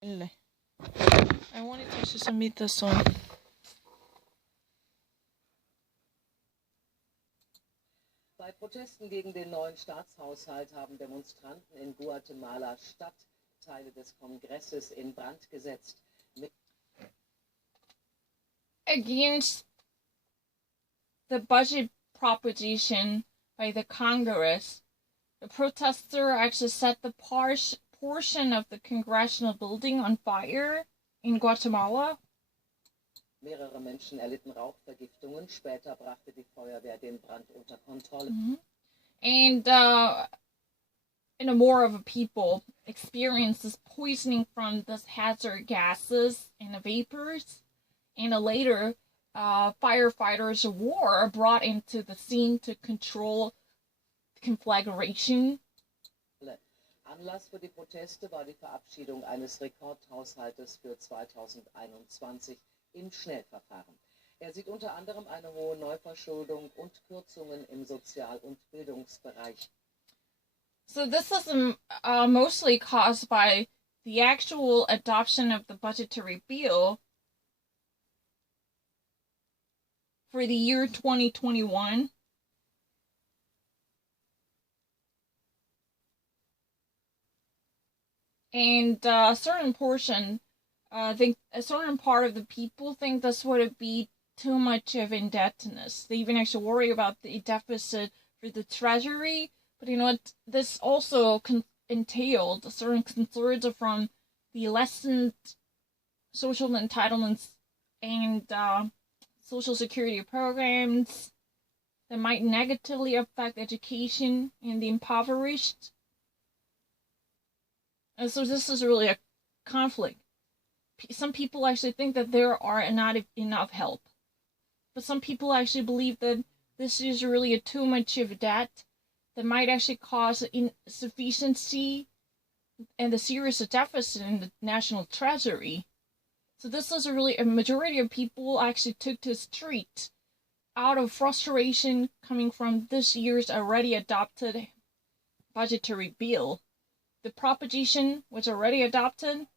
I wanted to submit this one. Bei Protesten gegen den neuen Staatshaushalt haben Demonstranten in Guatemala Stadtteile des Kongresses in Brand gesetzt. Against the budget proposition by the Congress, the protester actually set the portion of the congressional building on fire in Guatemala. Mehrere Menschen erlitten Rauchvergiftungen. Später brachte die Feuerwehr den Brand unter Kontrolle. And more of a people experienced this poisoning from this hazard gases and the vapors. And later, firefighters were brought into the scene to control the conflagration. Anlass für die Proteste war die Verabschiedung eines Rekordhaushaltes für 2021 im Schnellverfahren. Sieht unter anderem eine hohe Neuverschuldung und Kürzungen im Sozial- und Bildungsbereich. So this is mostly caused by the actual adoption of the budgetary bill for the year 2021. And a certain portion, think a certain part of the people think this would be too much of indebtedness. They even actually worry about the deficit for the treasury. But you know what? This also entailed certain concerns from the lessened social entitlements and social security programs that might negatively affect education and the impoverished. And so this is really a conflict. Some people actually think that there are not enough help. But some people actually believe that this is really too much of debt that might actually cause insufficiency and the serious deficit in the national treasury. So this is really a majority of people actually took to the street out of frustration coming from this year's already adopted budgetary bill. The proposition was already adopted,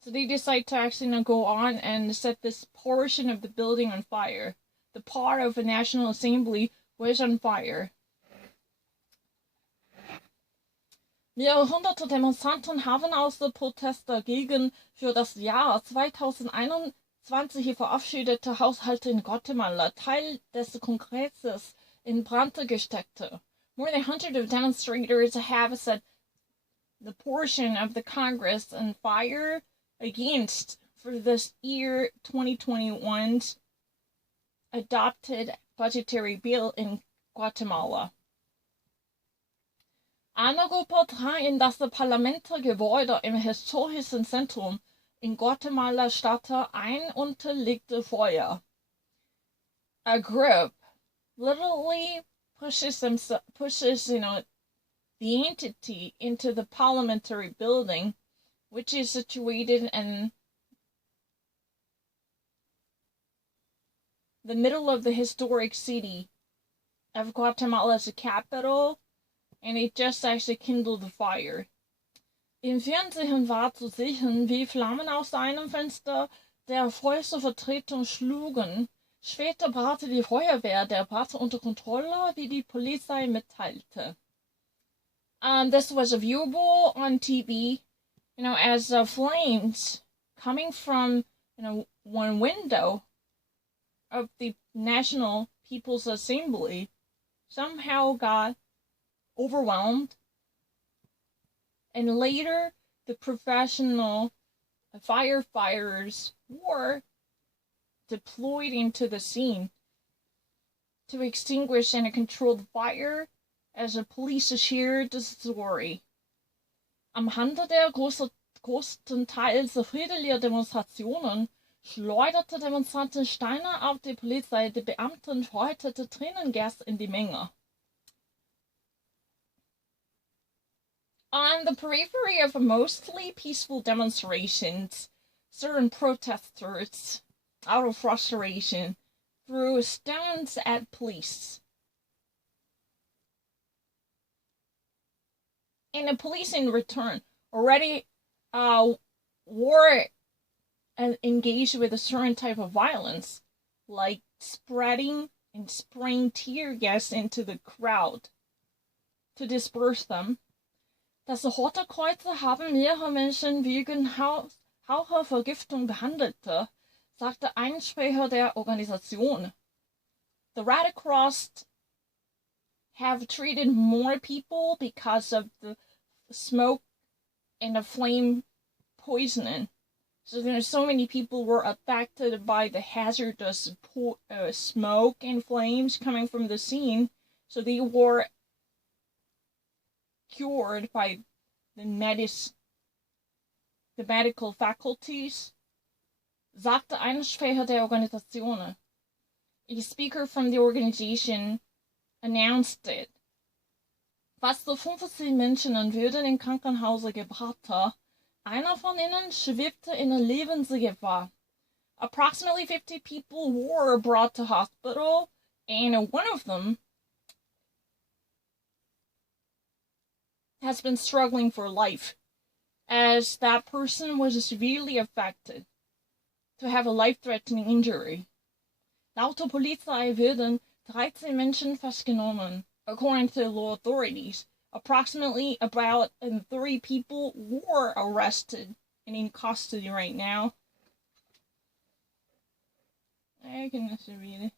so they decided to actually go on and set this portion of the building on fire. The part of the National Assembly was on fire. Mehrere hunderte Demonstranten haben aus der Protest dagegen für das Jahr 2021 verabschiedete Haushalte in Guatemala Teil des Kongresses in Brand gesteckt. More than 100 of demonstrators have set the portion of the Congress on fire against for this year 2021's adopted budgetary bill in Guatemala. Eine Gruppe drang in das Parlamentsgebäude im historischen Zentrum in Guatemala-Stadt ein und legte Feuer. A group literally pushes the entity into the parliamentary building, which is situated in the middle of the historic city of Guatemala's capital, and it just actually kindled the fire. Im Fernsehen war zu sehen, wie Flammen aus einem Fenster der Volksvertretung schlugen. Später brachte die Feuerwehr der Brand unter Kontrolle, wie die Polizei mitteilte. This was viewable on TV, as flames coming from, one window of the National People's Assembly somehow got overwhelmed. And later, the professional firefighters were deployed into the scene to extinguish and control the fire as the police shared the story. Am Rande der größtenteils friedlicher Demonstrationen schleuderte Demonstranten Steine auf die Polizei, die Beamten feuerten Tränengas in die Menge. On the periphery of mostly peaceful demonstrations, certain protesters, out of frustration, threw stones at police. And the police in return already were engaged with a certain type of violence, like spreading and spraying tear gas into the crowd to disperse them. Das Rote Kreuz haben mehrere Menschen wegen Hauchervergiftung behandelte, sagte ein Sprecher der Organisation. The Red Cross have treated more people because of the smoke and the flame poisoning. So there's so many people were affected by the hazardous smoke and flames coming from the scene. So they were cured by the medical faculties, sagte ein Sprecher der Organisation. A speaker from the organization announced it. Fast 15 Menschen wurden im Krankenhaus gebracht. Einer von ihnen schwebte in Lebensgefahr. Approximately 50 people were brought to hospital, and one of them has been struggling for life, as that person was severely affected to have a life-threatening injury. Laut der Polizei wurden 13 Menschen festgenommen, according to the authorities. Approximately about 3 people were arrested and in custody right now. I can read it.